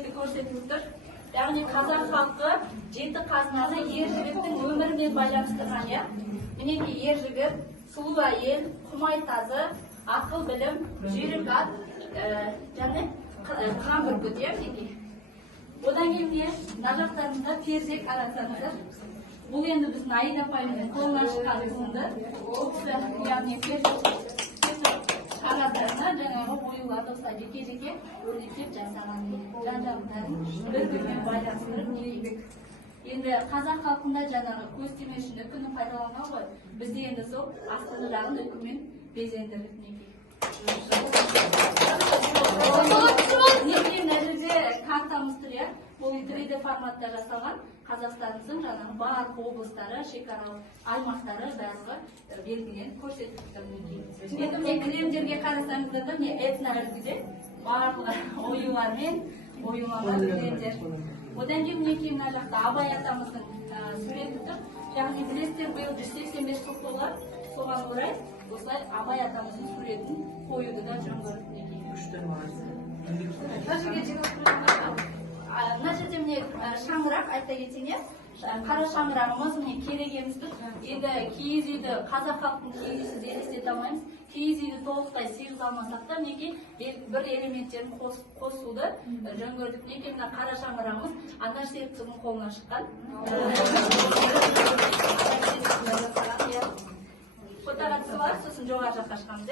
суреті көрсетіліп тұр. Яғни қазақ халқы жеті қазынаны ер жігіттің өмірімен байланыстырған, иә. Мінекей ер жігіт, сұлу әйел, құмай тазы, ақыл білім, жүйрік ат, және қан бүркіт, иә, мінекей. Одан кейін не? Мына жақтарында перзек қарасаңыздар. Бұл енді біздің Аида апайымыздың қолынан шыққан туынды. Яғни перзек қағаздарына жаңағы оюларды осылай жеке-жеке өрнектеп жасаған. Жан-жағын бір-бірімен байланыстырып нелейбек. Енді қазақ халқында жаңағы көз тимешін үкіні пайдаланған ғой. Бізде енді сол астыңғы жағын үкімен безендіріп неге. Неге мына жерде картамыз тұр, иә? Бұл 3D форматта жасалған. Қазақстанымыздың жаңағы барлық облыстары, шекаралық аймақтары барлығы белгіленіп көрсетіліп тұр. Енді міне кілемдерге қарасаңыздар да міне этно үлгіде барлығы оюлармен оюланған кілемдер. Одан кейін мінекей мына жақта Абай атамыздың суреті тұр. Яғни білесіздер, биыл 185 жыл толады. Соған орай осылай Абай атамыздың суретін қоюды да жөн көріп мінекей. Мына жерде міне шаңырақ айта кетсең, қара шаңырағымыз міне керегемізді. Енді киіз үйді қазақ халқының киіз үйсіз елестете алмаймыз. Киіз үйді толықтай сыйғыза алмасақ та мінекей бір элементтерін қосуды жөн көрдік. Мінекей мына қара шаңырағымыз Анар Серікқызының қолынан шыққан. Фотографиялар сосын жоғары жаққа шығамыз.